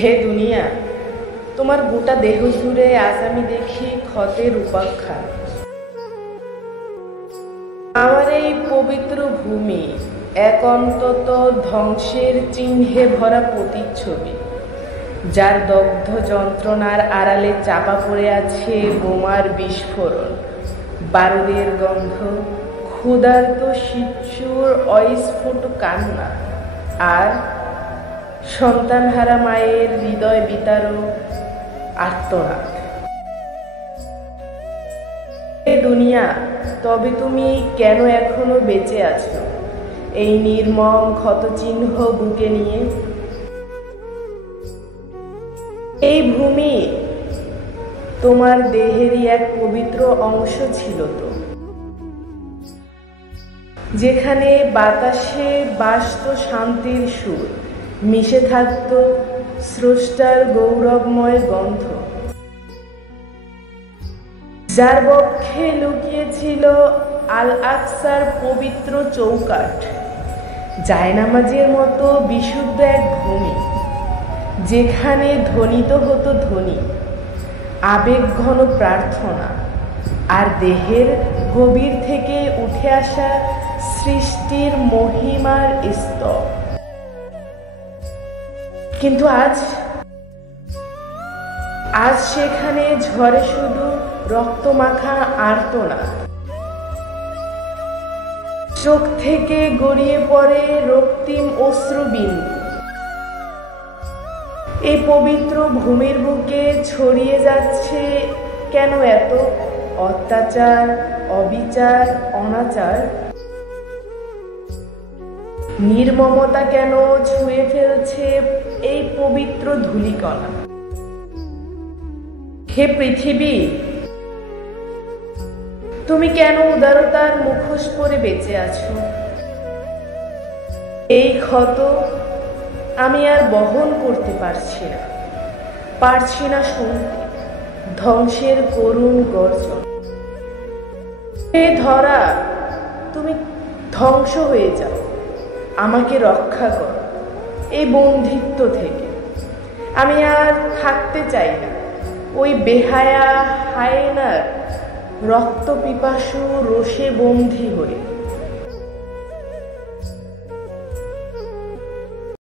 হে দুনিয়া, তোমার গোটা দেহ জুড়ে আজ আমি দেখি ক্ষতের উপাখ্যান। আমার এই পবিত্র ভূমি এক অন্তত ধ্বংসের চিহ্নে ভরা প্রতিচ্ছবি, যার দগ্ধ যন্ত্রণার আড়ালে চাপা পড়ে আছে বোমার বিস্ফোরণ, বারুদের গন্ধ, ক্ষুধার্ত শিশুর অস্ফুট কান্না, আর সন্তানহারা মায়ের হৃদয় বিতারক আর্তনাদ। হে দুনিয়া, তবে তুমি কেন এখনো বেঁচে আছো এই নির্মম ক্ষতচিহ্ন বুকে নিয়ে? এই ভূমি তোমার দেহেরই এক পবিত্র অংশ ছিল তো, যেখানে বাতাসে বাসত শান্তির সুর, মিশে থাকত স্রষ্টার গৌরবময় গন্ধ, যার বক্ষে লুকিয়েছিল আল আকসার পবিত্র চৌকাঠ, জায়নামাজের মতো বিশুদ্ধ এক ভূমি, যেখানে ধ্বনিত হতো ধ্বনি, আবেগঘন প্রার্থনা, আর দেহের গভীর থেকে উঠে আসা সৃষ্টির মহিমার স্তব। কিন্তু আজ সেখানে ঝরে শুধু রক্তমাখা আর্তনাদ, চোখ থেকে গড়িয়ে পড়ে রক্তিম অশ্রুবিন্দু। এই পবিত্র ভূমির বুকে ছড়িয়ে যাচ্ছে কেন এত অত্যাচার, অবিচার, অনাচার? নির্মমতা কেন ছুঁয়ে ফেলছে এই পবিত্র ধূলিকণা? হে পৃথিবী, তুমি কেন উদারতার মুখোশ পরে বেঁচে আছো? এই ক্ষত আমি আর বহন করতে পারছি না শুনতে ধ্বংসের করুণ গর্জন। হে ধরা, তুমি ধ্বংস হয়ে যাও, আমাকে রক্ষা করো এই বন্ধিত্ব থেকে। আমি আর থাকতে চাই না ওই বেহায়া হায়েনার রক্ত পিপাসু রোষে বন্দী হয়ে।